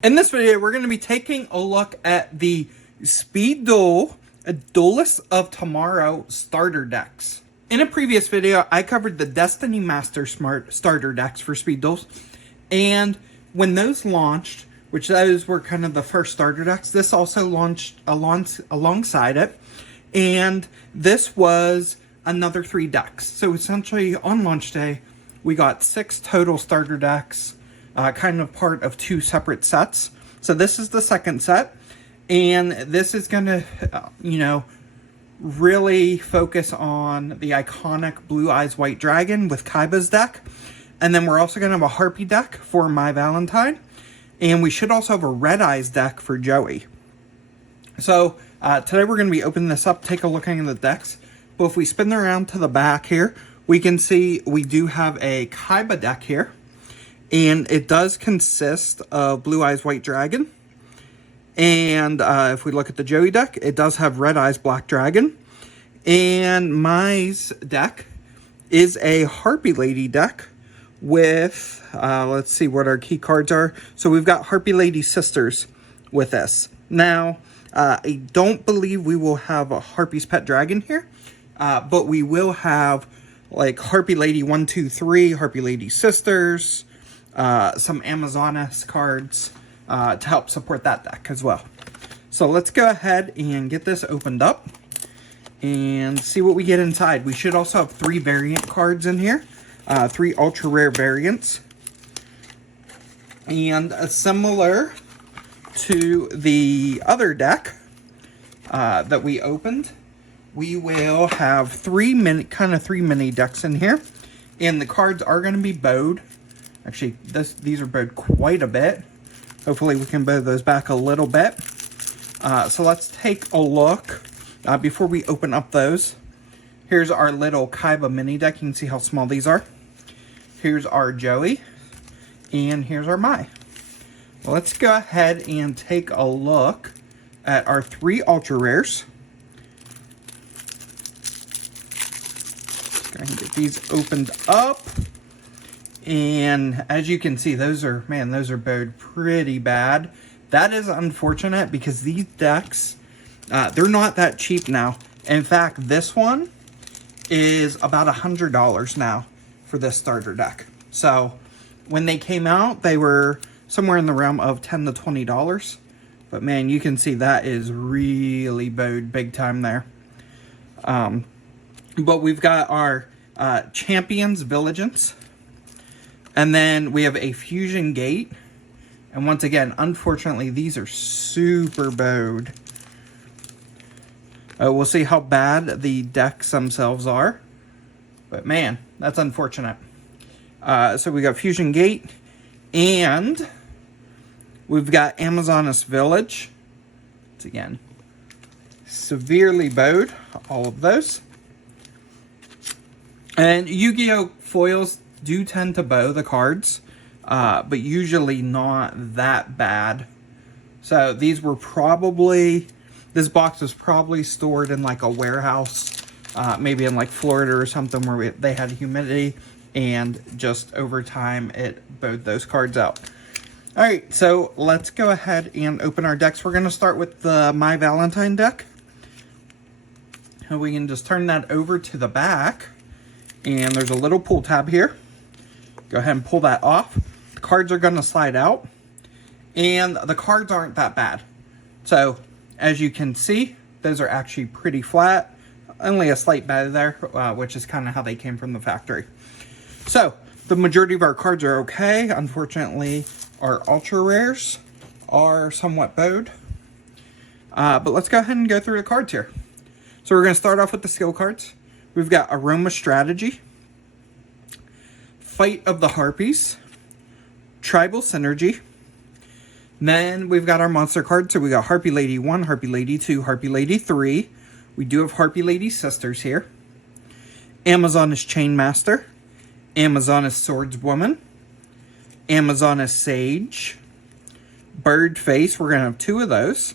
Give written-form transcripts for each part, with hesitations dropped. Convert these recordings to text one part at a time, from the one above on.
In this video, we're going to be taking a look at the Speed Duel Duelists of Tomorrow starter decks. In a previous video, I covered the Destiny Master Smart starter decks for Speed Duels, and when those launched, which those were kind of the first starter decks, this also launched alongside it, and this was another 3 decks. So essentially, on launch day, we got 6 total starter decks, kind of part of 2 separate sets. So this is the second set, and this is going to, really focus on the iconic Blue Eyes White Dragon with Kaiba's deck. And then we're also going to have a Harpy deck for My Valentine, and we should also have a Red Eyes deck for Joey. So today we're going to be opening this up, take a look at the decks. But if we spin around to the back here, we can see we do have a Kaiba deck here. And it does consist of Blue Eyes White Dragon. And if we look at the Joey deck, it does have Red Eyes Black Dragon. And Mai's deck is a Harpy Lady deck with, let's see what our key cards are. So we've got Harpy Lady Sisters with this. Now, I don't believe we will have a Harpy's Pet Dragon here. But we will have like Harpy Lady 1, 2, 3, Harpy Lady Sisters, some Amazoness cards to help support that deck as well. So let's go ahead and get this opened up and see what we get inside. We should also have 3 variant cards in here, 3 ultra rare variants. And similar to the other deck that we opened, we will have 3 mini decks in here, and the cards are going to be bowed. Actually, these are bowed quite a bit. Hopefully we can bow those back a little bit. So let's take a look before we open up those. Here's our little Kaiba mini deck. You can see how small these are. Here's our Joey, and here's our Mai. Well, let's go ahead and take a look at our 3 ultra rares. Go ahead and get these opened up. And as you can see, those are bowed pretty bad. That is unfortunate because these decks, they're not that cheap now. In fact, this one is about $100 now for this starter deck. So when they came out, they were somewhere in the realm of $10 to $20. But man, you can see that is really bowed big time there. But we've got our Champions Vigilance. And then we have a Fusion Gate. And once again, unfortunately, these are super bowed. We'll see how bad the decks themselves are. But man, that's unfortunate. So we got Fusion Gate. And we've got Amazoness Village. Once again, severely bowed. All of those. And Yu-Gi-Oh! Foils do tend to bow the cards, but usually not that bad. So these were probably, this box was probably stored in like a warehouse, maybe in like Florida or something where they had humidity, and just over time it bowed those cards out. All right, so let's go ahead and open our decks. We're going to start with the My Valentine deck. And we can just turn that over to the back. And there's a little pull tab here. Go ahead and pull that off. The cards are going to slide out. And the cards aren't that bad. So, as you can see, those are actually pretty flat. Only a slight bend there, which is kind of how they came from the factory. So, the majority of our cards are okay. Unfortunately, our ultra rares are somewhat bowed. But let's go ahead and go through the cards here. So, we're going to start off with the skill cards. We've got Aroma Strategy, Fight of the Harpies, Tribal Synergy. Then we've got our monster cards. So we got Harpy Lady 1, Harpy Lady 2, Harpy Lady 3. We do have Harpy Lady Sisters here. Amazoness Chainmaster, Amazoness Swordswoman, Amazoness Sage, Bird Face. We're going to have 2 of those.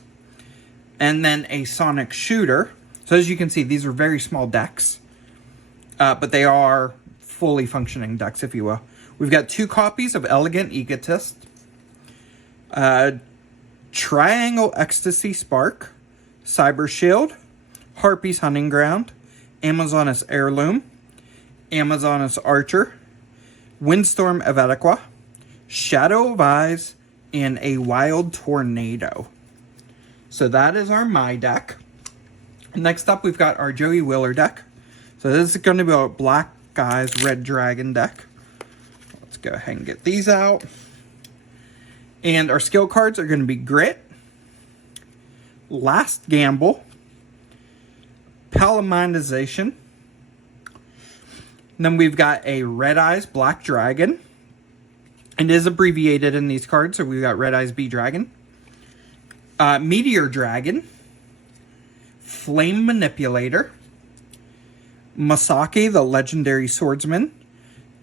And then a Sonic Shooter. So as you can see, these are very small decks. But they are fully functioning decks, if you will. We've got 2 copies of Elegant Egotist. Triangle Ecstasy Spark, Cyber Shield, Harpy's Hunting Ground, Amazoness Heirloom, Amazoness Archer, Windstorm Evetica, Shadow of Eyes, and a Wild Tornado. So that is our My deck. Next up, we've got our Joey Wheeler deck. So this is going to be a Black Eyes Red Dragon deck. Let's go ahead and get these out. And our skill cards are going to be Grit, Last Gamble, Palamindization. Then we've got a Red Eyes Black Dragon. It is abbreviated in these cards, so we've got Red Eyes B Dragon. Meteor Dragon. Flame Manipulator. Masaki, the Legendary Swordsman.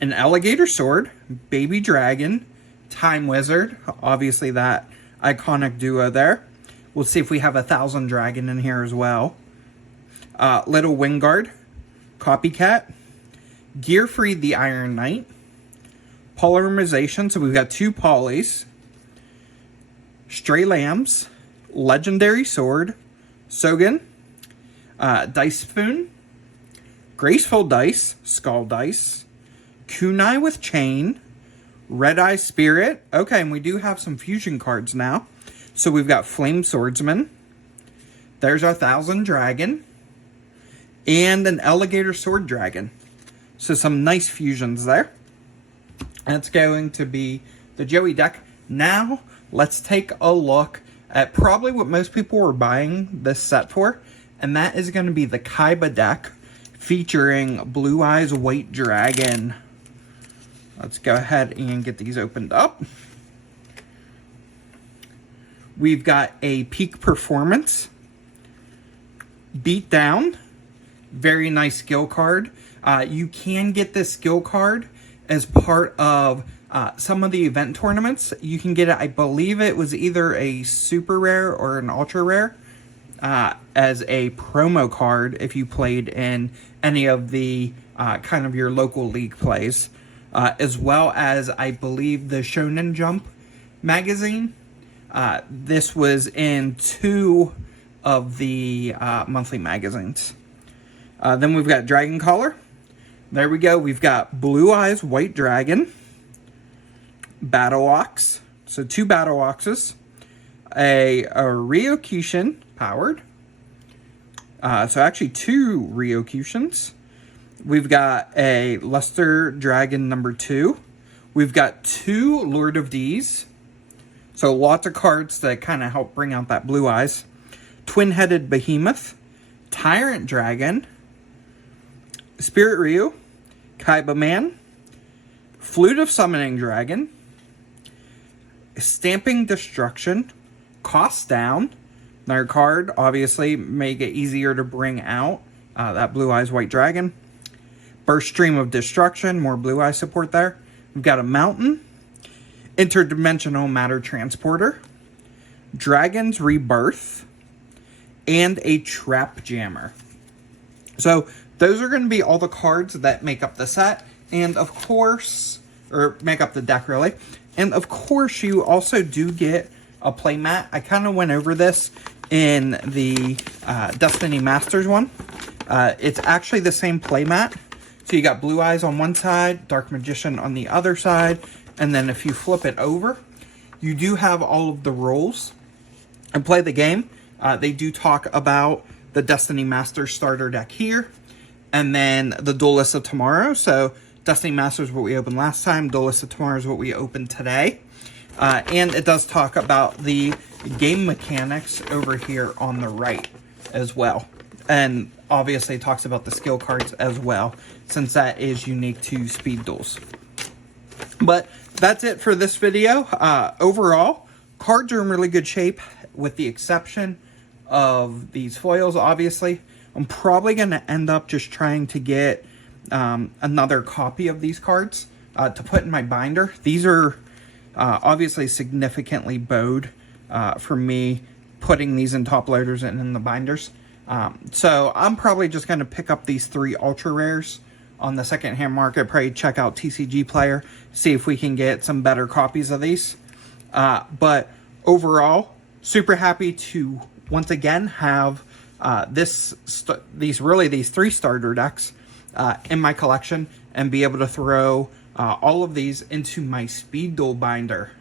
An Alligator Sword. Baby Dragon. Time Wizard. Obviously that iconic duo there. We'll see if we have a Thousand Dragon in here as well. Little Wingard. Copycat. Gearfried the Iron Knight. Polymerization, so we've got 2 polys. Stray Lambs. Legendary Sword. Sogan. Dice Spoon. Graceful Dice. Skull Dice. Kunai with Chain. Red Eye Spirit. Okay, and we do have some fusion cards now. So we've got Flame Swordsman. There's our Thousand Dragon. And an Alligator Sword Dragon. So some nice fusions there. That's going to be the Joey deck. Now, let's take a look at probably what most people were buying this set for. And that is going to be the Kaiba deck featuring Blue Eyes White Dragon. Let's go ahead and get these opened up. We've got a Peak Performance. Beat Down. Very nice skill card. You can get this skill card as part of some of the event tournaments. You can get it, I believe it was either a super rare or an ultra rare, as a promo card if you played in any of the kind of your local league plays. As well as, I believe, the Shonen Jump magazine. This was in 2 of the monthly magazines. Then we've got Dragon Collar. There we go. We've got Blue Eyes White Dragon. Battle Ox. So 2 Battle Oxes. A Ryokushin powered. So actually 2 Ryokushins. We've got a Luster Dragon number 2. We've got 2 Lord of D's. So lots of cards that kind of help bring out that Blue Eyes. Twin-Headed Behemoth. Tyrant Dragon. Spirit Ryu. Kaiba Man. Flute of Summoning Dragon. Stamping Destruction. Cost Down. Another card, obviously, make it easier to bring out that Blue Eyes White Dragon. Burst Stream of Destruction, more Blue Eye support there. We've got a Mountain, Interdimensional Matter Transporter, Dragon's Rebirth, and a Trap Jammer. So those are going to be all the cards that make up the set, and of course, or make up the deck really. And of course, you also do get a playmat. I kind of went over this in the Destiny Masters one. It's actually the same playmat. So you got Blue Eyes on one side, Dark Magician on the other side, and then if you flip it over, you do have all of the roles and play the game. They do talk about the Destiny Masters starter deck here, and then the Duelists of Tomorrow. So Destiny Masters is what we opened last time, Duelists of Tomorrow is what we opened today. And it does talk about the game mechanics over here on the right as well. And obviously it talks about the skill cards as well, since that is unique to Speed Duels. But that's it for this video. Overall, cards are in really good shape, with the exception of these foils, obviously. I'm probably going to end up just trying to get another copy of these cards to put in my binder. These are obviously significantly bowed for me putting these in top loaders and in the binders. So I'm probably just going to pick up these 3 ultra rares on the secondhand market. Probably check out TCG Player, see if we can get some better copies of these. But overall, super happy to once again have these 3 starter decks in my collection and be able to throw all of these into my Speed Duel binder.